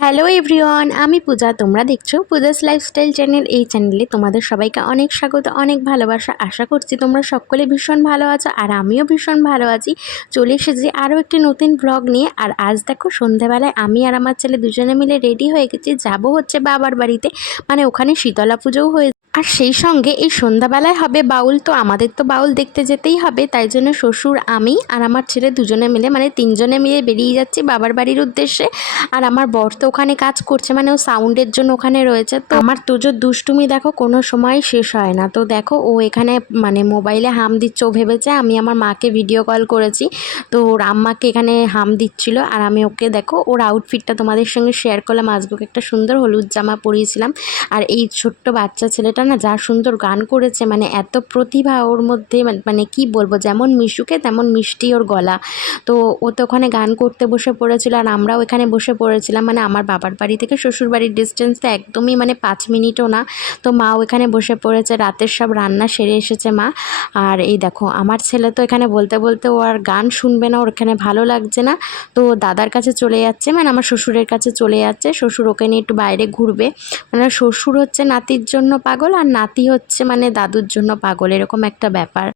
Hello everyone আমি পূজা, তোমরা দেখছ পূজাস লাইফস্টাইল চ্যানেল এই চ্যানেলে তোমাদের সবাইকে অনেক স্বাগত, অনেক ভালোবাসা। আশা করছি তোমরা সকলে ভীষণ ভালো আছো আর আমিও ভীষণ ভালো আছি। চলে এসেছি আরও একটি নতুন ব্লগ নিয়ে আর আজ দেখো সন্ধ্যাবেলায় আমি আর আমার ছেলে দুজনে মিলে রেডি হয়ে গেছি। যাব হচ্ছে বাবার বাড়িতে মানে ওখানে শীতলা পুজোও হয়ে আর সেই সঙ্গে এই সন্ধ্যাবেলায় হবে বাউল, তো আমাদের তো বাউল দেখতে যেতেই হবে, তাই জন্য শ্বশুর, আমি আর আমার ছেলে দুজনে মিলে মানে তিনজনে মিলে বেরিয়ে যাচ্ছি বাবার বাড়ির উদ্দেশ্যে। আর আমার বর তো ওখানে কাজ করছে মানে ও সাউন্ডের জন্য ওখানে রয়েছে, তো আমার তোজোর দুষ্টুমি দেখো কোনো সময় শেষ হয় না। তো দেখো ও এখানে মানে মোবাইলে হাম দিচ্ছে, ও ভেবেছে আমি আমার মাকে ভিডিও কল করেছি, তো ওর আম্মাকে এখানে হাম দিচ্ছিল, আর আমি ওকে দেখো ওর আউটফিটটা তোমাদের সঙ্গে শেয়ার করলাম, আজকে একটা সুন্দর হলুদ জামা পরিয়েছিলাম, আর এই ছোট্ট বাচ্চা ছেলেটা না যা সুন্দর গান করেছে মানে এত প্রতিভা ওর মধ্যে, মানে- মানে কি বলব, যেমন মিশুকে তেমন মিষ্টি ওর গলা। তো ও তো ওখানে গান করতে বসে পড়েছিল আর আমরাও এখানে বসে পড়েছিলাম। মানে আমার বাবার বাড়ি থেকে শ্বশুর বাড়ির ডিস্টেন্সটা একদমই মানে পাঁচ মিনিটও না। তো মাও এখানে বসে পড়েছে, রাতের সব রান্না সেরে এসেছে মা। আর এই দেখো, আমার ছেলে তো এখানে বলতে বলতে ও আর গান শুনবে না, ওর এখানে ভালো লাগছে না। তো দাদার কাছে চলে যাচ্ছে মানে আমার শ্বশুরের কাছে চলে যাচ্ছে। শ্বশুর ওকে নিয়ে একটু বাইরে ঘুরবে। মানে শ্বশুর হচ্ছে নাতির জন্য পাগল আর নাতি হচ্ছে মানে দাদুর জন্য পাগল, এরকম একটা ব্যাপার।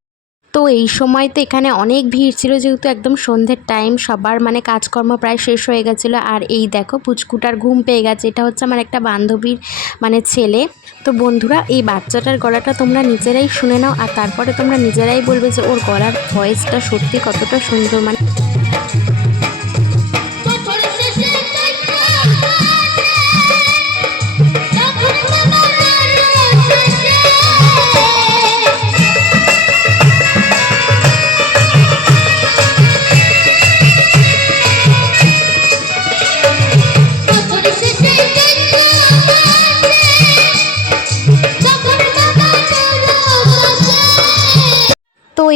তো এই সময় তো এখানে অনেক ভিড় ছিল যেহেতু একদম সন্ধ্যের টাইম সবার মানে কাজকর্ম প্রায় শেষ হয়ে গেছিল। আর এই দেখো, পুচকুটার ঘুম পেয়ে গেছে। এটা হচ্ছে আমার একটা বান্ধবীর মানে ছেলে। তো বন্ধুরা, এই বাচ্চাটার গলাটা তোমরা নিজেরাই শুনে নাও, আর তারপরে তোমরা নিজেরাই বলবে যে ওর গলার ভয়েসটা সত্যি কতটা সুন্দর। মানে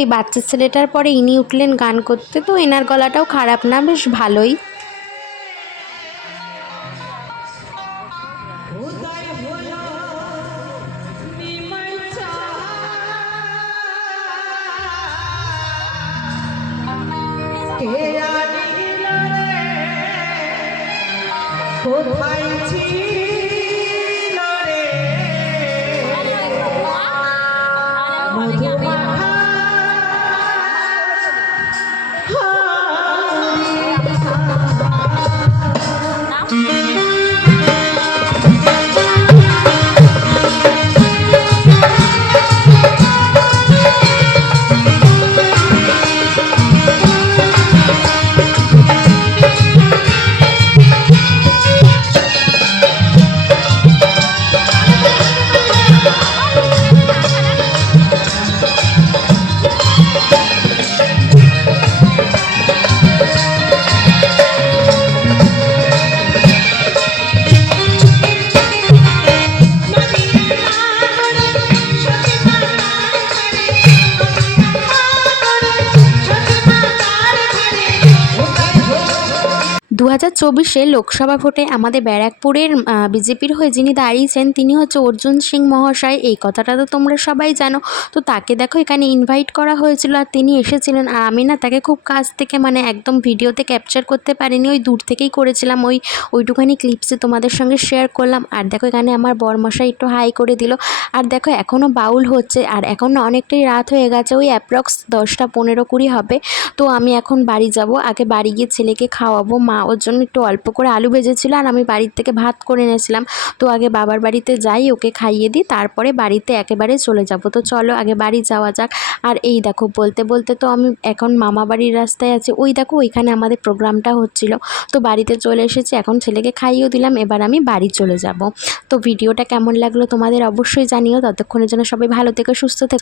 এই বাচ্চা ছেলেটার পরে ইনি উঠলেন গান করতে, তো এনার গলাটাও খারাপ না, বেশ ভালোই। কোথায় ছিল? দু হাজার চব্বিশে লোকসভা ভোটে আমাদের ব্যারাকপুরের বিজেপির হয়ে যিনি দাঁড়িয়েছেন, তিনি হচ্ছে অর্জুন সিং মহাশয়। এই কথাটা তো তোমরা সবাই জানো। তো তাকে দেখো, এখানে ইনভাইট করা হয়েছিল আর তিনি এসেছিলেন। আর আমি না তাকে খুব কাছ থেকে মানে একদম ভিডিওতে ক্যাপচার করতে পারিনি, ওই দূর থেকেই করেছিলাম। ওই, ওইটুখানি ক্লিপসে তোমাদের সঙ্গে শেয়ার করলাম। আর দেখো, এখানে আমার বরমশাই একটু হাই করে দিল। আর দেখো এখনও বাউল হচ্ছে। আর এখন অনেকটাই রাত হয়ে গেছে, ওই অ্যাপ্রক্স দশটা পনেরো কুড়ি হবে। তো আমি এখন বাড়ি যাব। আগে বাড়ি গিয়ে ছেলেকে খাওয়াবো, মা ওর জন্য একটু অল্প করে আলু ভেজেছিল আর আমি বাড়ির থেকে ভাত করে এনেছিলাম। তো আগে বাবার বাড়িতে যাই, ওকে খাইয়ে দিই, তারপরে বাড়িতে একেবারে চলে যাব। তো চলো আগে বাড়ি যাওয়া যাক। আর এই দেখো, বলতে বলতে তো আমি এখন মামা বাড়ির রাস্তায় আছি। ওই দেখো, ওইখানে আমাদের প্রোগ্রামটা হচ্ছিল। তো বাড়িতে চলে এসেছি, এখন ছেলেকে খাইয়েও দিলাম, এবার আমি বাড়ি চলে যাব। তো ভিডিওটা কেমন লাগল তোমাদের অবশ্যই জানিও। ততক্ষণের জন্য সবাই ভালো থেকে, সুস্থ থেকো।